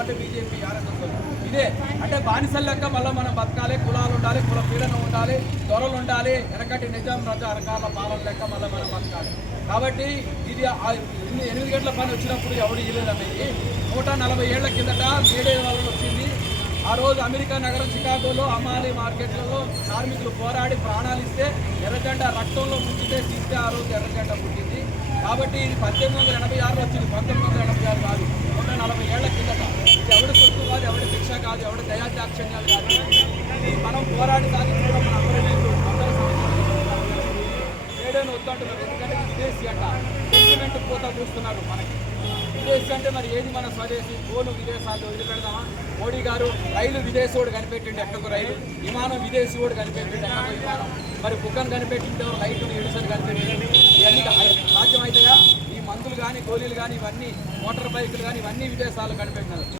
అంటే BJP RSS ఇదే అంటే బానిసల లెక్క మళ్ళీ మనం బతకాలి కులాలు ఉండాలి కుల పీడన ఉండాలి దొరలు ఉండాలి వెనకటి నిజాం రజా రకాల పాలన లెక్క మళ్ళీ మనం బతకాలి. కాబట్టి ఇది ఎనిమిది గంటల పని వచ్చినప్పుడు ఎవరు ఇవ్వలేదన్నది నూట నలభై ఏళ్ళ కిందట మేడే వలన వచ్చింది. ఆ రోజు అమెరికా నగరం చికాగోలో అమాలి మార్కెట్లలో కార్మికులు పోరాడి ప్రాణాలు ఇస్తే ఎర్రజెండ రక్తంలో ముంచితే తీస్తే ఆ రోజు ఎర్రజెండ పుట్టింది కాబట్టి ఇది పద్దెనిమిది వందల ఎనభై ఆరులో వచ్చింది. పంతొమ్మిది వందల ఎనభై ఆరు కాదు నూట నలభై ఏళ్ళ కిందట ఇది ఎవడి సొత్తు కాదు ఎవడి శిక్ష కాదు ఎవడి దయాదాక్షణ్యాలు కాదు మనం పోరాడి సాధించడం మన అమరవీరులు అందరూ ఏడేను వద్దంటున్నారు ఎందుకంటే విదేశీ అంట సెంటిమెంట్ పూత పూస్తున్నారు మనకి విదేశీ అంటే మరి ఏది మన స్వదేశీ ఫోను విదేశాలు వదిలిపెడదామా మోడీ గారు రైలు విదేశీయుడు కనిపెట్టిండు ఎక్కడికి రైలు విమానం విదేశీ కనిపెట్టిండు ఎక్కడికి విమానం మరి బుక్కను కనిపెట్టిండు లైట్ ఎడిసన్ కనిపెట్టిండు ఇవన్నీ సాధ్యమవుతాయా ఈ మందులు కానీ గోళీలు కానీ ఇవన్నీ మోటార్ బైకులు కానీ ఇవన్నీ విదేశాలు కనిపెట్టినారు